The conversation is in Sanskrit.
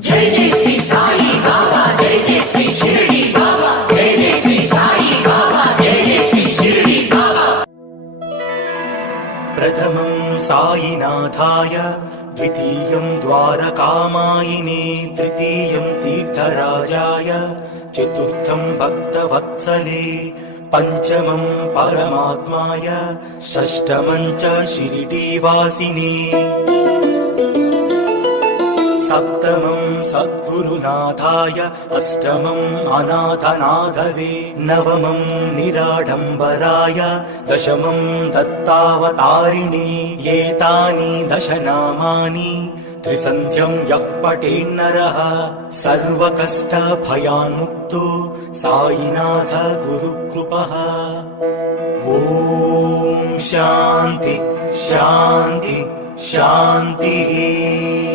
जय जय श्री साई बाबा, जय जय श्री शिरडी बाबा, जय जय श्री साई बाबा, जय जय श्री शिरडी बाबा। प्रथमं साईनाथाय, द्वितीयं द्वारकामायिने, तृतीयं तीर्थराजाय, चतुर्थं भक्तवत्सले, पञ्चमं परमात्माय, षष्ठमं च शिरडीवासिने, सप्तमं सद्गुरुनाथाय, अष्टमम् अनाथनाथवे, नवमं निराडम्बराय, दशमं दत्तावतारिणे। एतानि दशनामानि त्रिसन्ध्यं यः पठेन्नरः सर्वकष्टभयान्मुक्तो साईनाथ गुरुकृपः। ॐ शान्ति शान्ति शान्तिः।